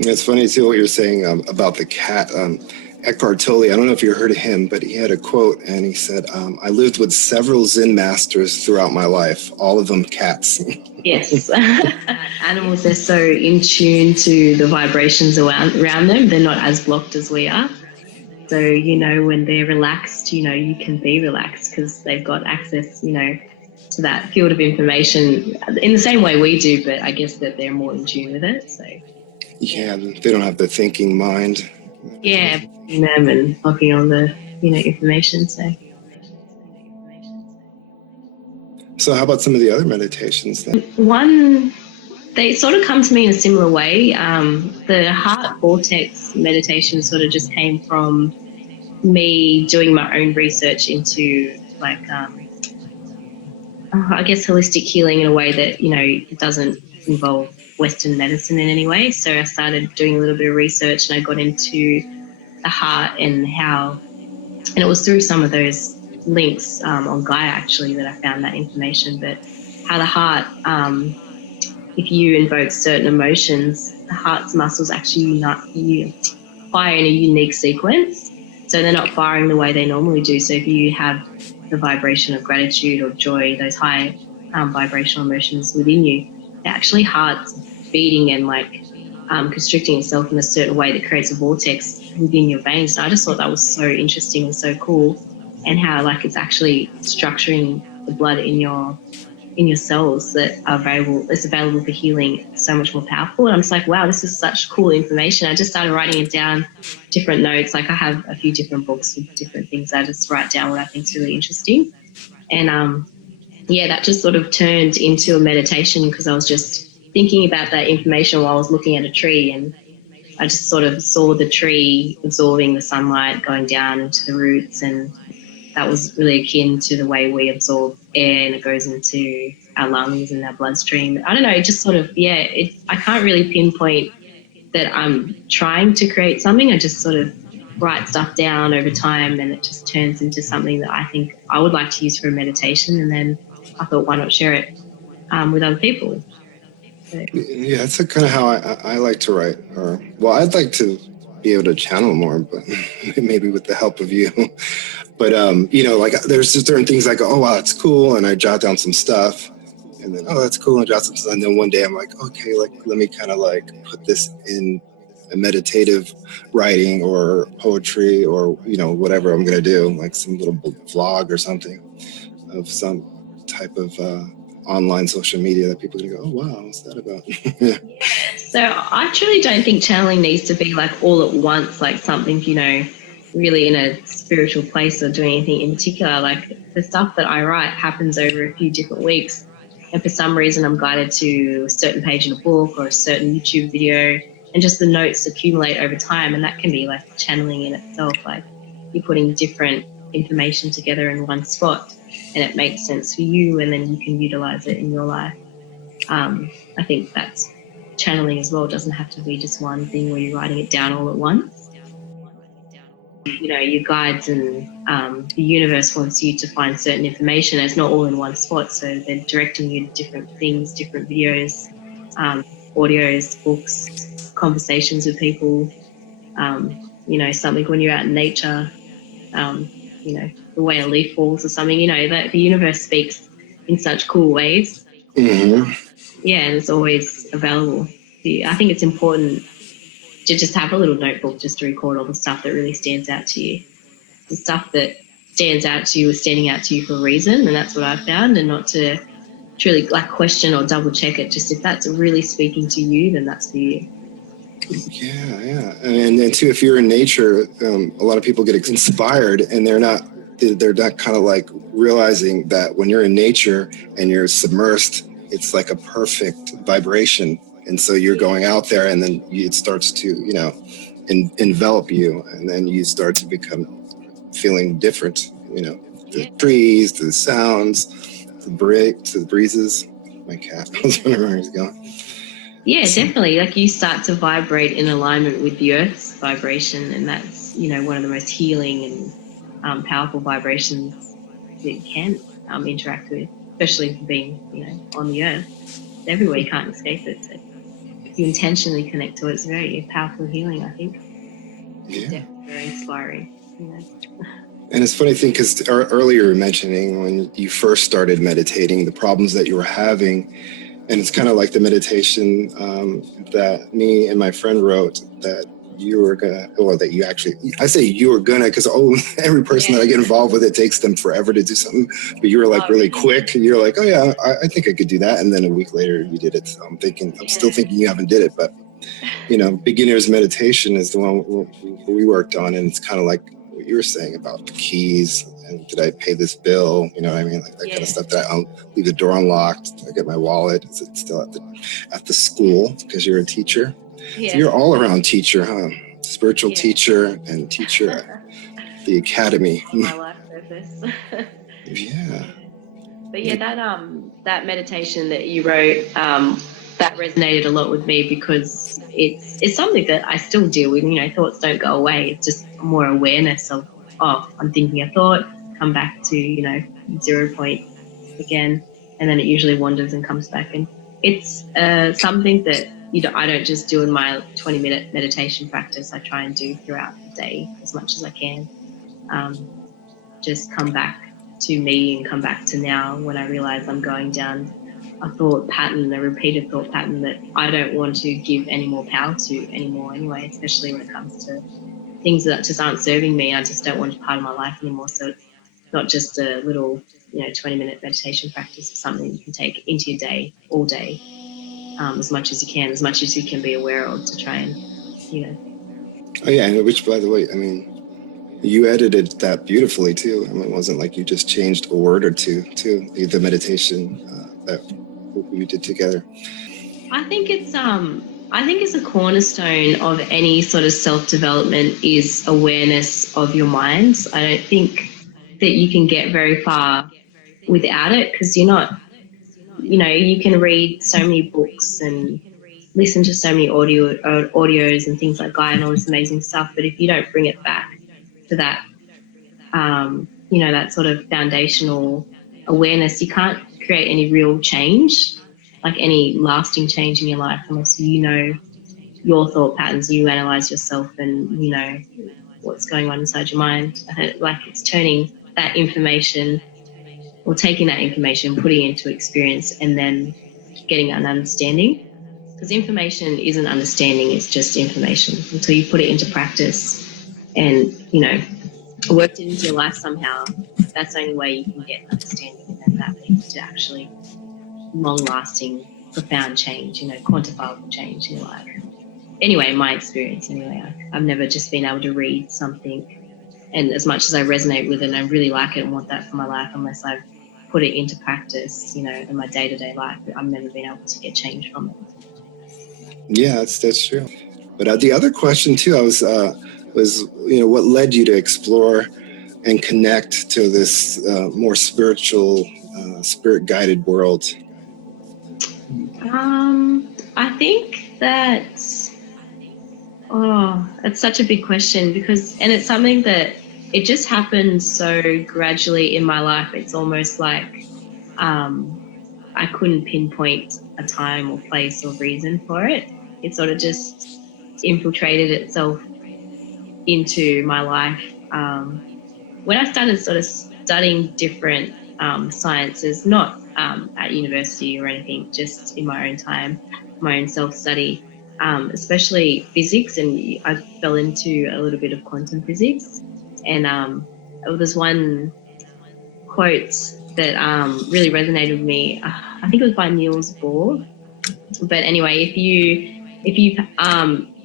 It's funny too what you're saying about the cat. Eckhart Tolle, I don't know if you heard of him, but he had a quote and he said, I lived with several Zen masters throughout my life, all of them cats. Yes. Animals are so in tune to the vibrations around them. They're not as blocked as we are. So, when they're relaxed, you can be relaxed because they've got access, to that field of information in the same way we do, but I guess that they're more in tune with it. So Yeah, they don't have the thinking mind. yeah, them and blocking on the, information. So how about some of the other meditations then? They sort of come to me in a similar way. The heart vortex meditation sort of just came from me doing my own research into I guess holistic healing in a way that, it doesn't involve Western medicine in any way. So I started doing a little bit of research and I got into the heart and it was through some of those links on Gaia actually that I found that information, but how the heart, if you invoke certain emotions, the heart's muscles actually fire in a unique sequence. So they're not firing the way they normally do. So if you have the vibration of gratitude or joy, those high vibrational emotions within you, the actually heart's beating and constricting itself in a certain way that creates a vortex within your veins. And I just thought that was so interesting and so cool, and how it's actually structuring the blood in your cells that are available for healing so much more powerful. And I'm just like, wow, this is such cool information. I just started writing it down, different notes. I have a few different books with different things. I just write down what I think is really interesting. And that just sort of turned into a meditation because I was just thinking about that information while I was looking at a tree, and I just sort of saw the tree absorbing the sunlight going down into the roots, and that was really akin to the way we absorb air and it goes into our lungs and our bloodstream. I don't know, it just sort of, I can't really pinpoint that I'm trying to create something. I just sort of write stuff down over time and it just turns into something that I think I would like to use for a meditation. And then I thought, why not share it with other people? So. Yeah, that's kind of how I like to write. I'd like to be able to channel more, but maybe with the help of you. But, there's certain things I go, oh, wow, that's cool. And I jot down some stuff. And then, oh, that's cool. And jot some stuff. And then one day I'm like, okay, let me kind of put this in a meditative writing or poetry or, whatever I'm going to do, like some little vlog or something of some type of online social media that people are going to go, oh, wow, what's that about? So I truly don't think channeling needs to be all at once, something, really in a spiritual place or doing anything in particular. The stuff that I write happens over a few different weeks, and for some reason I'm guided to a certain page in a book or a certain YouTube video, and just the notes accumulate over time, and that can be channeling in itself. You're putting different information together in one spot and it makes sense for you, and then you can utilize it in your life. I think that's channeling as well. It doesn't have to be just one thing where you're writing it down all at once. Your guides and the universe wants you to find certain information. It's not all in one spot, so they're directing you to different things, different videos, audios, books, conversations with people, something when you're out in nature, the way a leaf falls or something, that the universe speaks in such cool ways. Mm-hmm. And it's always available. I think it's important to just have a little notebook just to record all the stuff that really stands out to you. The stuff that stands out to you is standing out to you for a reason, and that's what I've found, and not to truly question or double check it. Just if that's really speaking to you, then that's for you. Yeah. And then too, if you're in nature, a lot of people get inspired and they're not kind of realizing that when you're in nature and you're submersed, it's like a perfect vibration. And so you're going out there and then it starts to, envelop you, and then you start to become feeling different, the trees, to the sounds, to the breezes. My cat, I was wondering where he's going. Yeah, definitely. You start to vibrate in alignment with the Earth's vibration, and that's, one of the most healing and powerful vibrations that you can interact with, especially for being, on the Earth. It's everywhere, you can't escape it. So. you intentionally connect to it, it's very powerful healing, I think. Yeah. Definitely very inspiring, you know. And it's funny thing, because earlier you were mentioning when you first started meditating, the problems that you were having. And it's kind of like the meditation that me and my friend wrote, that you were gonna, or that you actually, I say you were gonna, because every person that I get involved with, it takes them forever to do something. But you were like really quick. You're like, oh yeah, I think I could do that. And then a week later you did it. So I'm still thinking you haven't did it. But, beginner's meditation is the one we worked on. And it's kind of like what you were saying about the keys. And did I pay this bill? You know what I mean? Like that kind of stuff. That I leave the door unlocked. I get my wallet. Is it still at the school? Because you're a teacher. Yeah. So you're all around teacher, huh? Spiritual teacher and teacher at the academy. My life purpose. Yeah. But yeah, that meditation that you wrote, that resonated a lot with me, because it's something that I still deal with. Thoughts don't go away. It's just more awareness of, I'm thinking a thought, come back to 0 point again, and then it usually wanders and comes back. And it's something that I don't just do in my 20-minute meditation practice. I try and do throughout the day as much as I can. Just come back to me and come back to now, when I realize I'm going down a thought pattern, a repeated thought pattern that I don't want to give any more power to anymore anyway, especially when it comes to things that just aren't serving me. I just don't want it part of my life anymore. So it's not just a little 20-minute meditation practice. It's something you can take into your day, all day, as much as you can be aware of, to try and Oh yeah, and which, by the way, I mean, you edited that beautifully too. I mean, it wasn't like you just changed a word or two to the meditation that we did together. I think it's a cornerstone of any sort of self-development is awareness of your mind. I don't think that you can get very far without it, because you're not, you can read so many books and listen to so many audios and things like that and all this amazing stuff. But if you don't bring it back to that, that sort of foundational awareness, you can't create any real change, like any lasting change in your life, unless your thought patterns, you analyze yourself and what's going on inside your mind. Like, it's turning that information, or taking that information, putting it into experience, and then getting an understanding. Because information isn't understanding, it's just information until you put it into practice and worked it into your life somehow. That's the only way you can get understanding, and then that leads to actually long-lasting, profound change, quantifiable change in your life. Anyway, my experience, I've never just been able to read something, and as much as I resonate with it and I really like it and want that for my life, unless I've put it into practice, in my day-to-day life, I've never been able to get change from it. Yeah, that's true. But the other question too, was what led you to explore and connect to this more spiritual, spirit-guided world? I think that, it's such a big question, and it's something that it just happened so gradually in my life. It's almost like I couldn't pinpoint a time or place or reason for it. It sort of just infiltrated itself into my life. When I started sort of studying different sciences, not at university or anything, just in my own time, my own self-study, especially physics, and I fell into a little bit of quantum physics. And there's one quote that really resonated with me. I think it was by Niels Bohr. But anyway, if you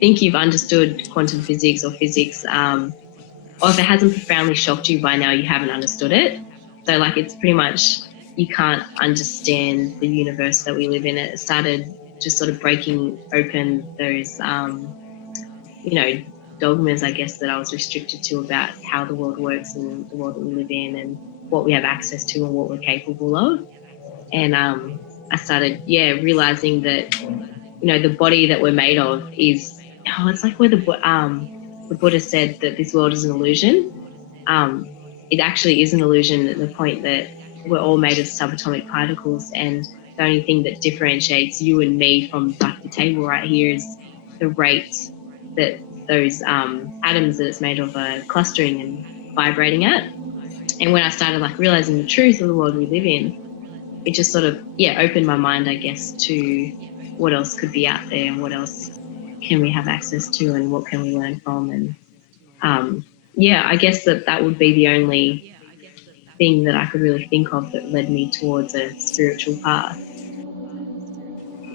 think you've understood quantum physics or physics, or if it hasn't profoundly shocked you by now, you haven't understood it. So like, it's pretty much, you can't understand the universe that we live in. It started just sort of breaking open those, dogmas, I guess, that I was restricted to about how the world works and the world that we live in and what we have access to and what we're capable of. And I started, realizing that, the body that we're made of is, it's like where the Buddha said that this world is an illusion. It actually is an illusion at the point that we're all made of subatomic particles, and the only thing that differentiates you and me from like the table right here is the rate that those atoms that it's made of are clustering and vibrating at. And when I started like realizing the truth of the world we live in, it just sort of, opened my mind, I guess, to what else could be out there and what else can we have access to and what can we learn from. And I guess that would be the only thing that I could really think of that led me towards a spiritual path.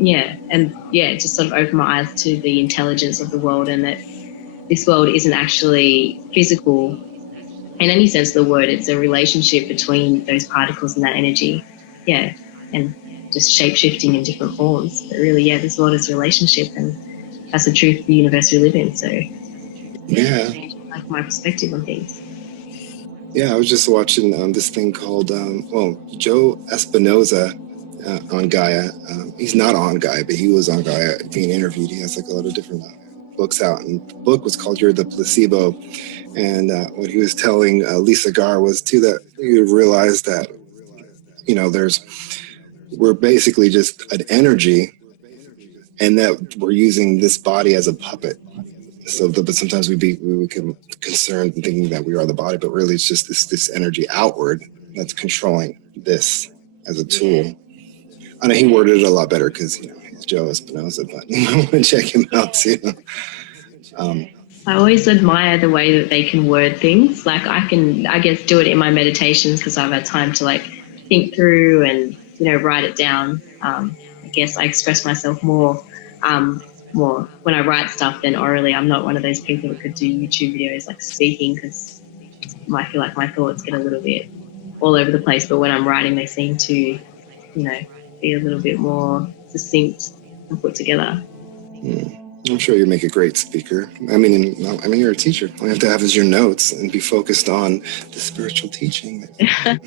It just sort of opened my eyes to the intelligence of the world, and that this world isn't actually physical in any sense of the word. It's a relationship between those particles and that energy. And just shape-shifting in different forms. But really, this world is a relationship, and that's the truth of the universe we live in. So changed like my perspective on things. Yeah, I was just watching this thing called, Joe Espinoza on Gaia. He's not on Gaia, but he was on Gaia being interviewed. He has like a lot of different books out, and the book was called You're the Placebo. And what he was telling Lisa Gar was too, that you realize that, we're basically just an energy, and that we're using this body as a puppet. So, but sometimes we become concerned and thinking that we are the body, but really it's just this energy outward that's controlling this as a tool. I know he worded it a lot better because he's Joe Espinoza, but I want to check him out too. I always admire the way that they can word things. Like I guess, do it in my meditations because I've had time to like think through and write it down. I guess I express myself more when I write stuff than orally. I'm not one of those people that could do YouTube videos like speaking, because I feel like my thoughts get a little bit all over the place. But when I'm writing, they seem to, be a little bit more succinct and put together. I'm sure you make a great speaker. I mean, you're a teacher. All you have to have is your notes and be focused on the spiritual teaching. I'm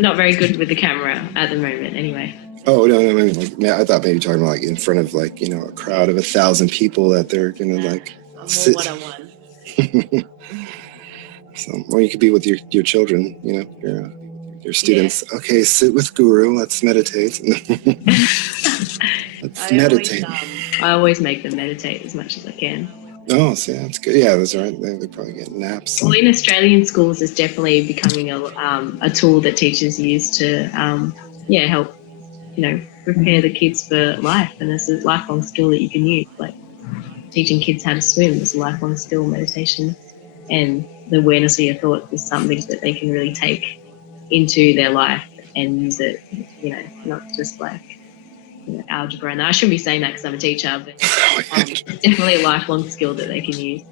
not very good with the camera at the moment, anyway. Oh no! I mean, I thought maybe talking about like in front of like a crowd of 1,000 people that they're gonna like sit. More one-on-one. So, or you could be with your children. Your students. Yeah. Okay, sit with Guru. Let's meditate. Let's meditate. I always make them meditate as much as I can. Oh, so that's good. Yeah, that's right. They probably get naps. Well, in Australian schools, it's definitely becoming a tool that teachers use to help prepare the kids for life, and it's a lifelong skill that you can use. Like teaching kids how to swim is a lifelong skill. Meditation and the awareness of your thoughts is something that they can really take into their life and use it. Not just like algebra. And I shouldn't be saying that because I'm a teacher, but it's definitely a lifelong skill that they can use.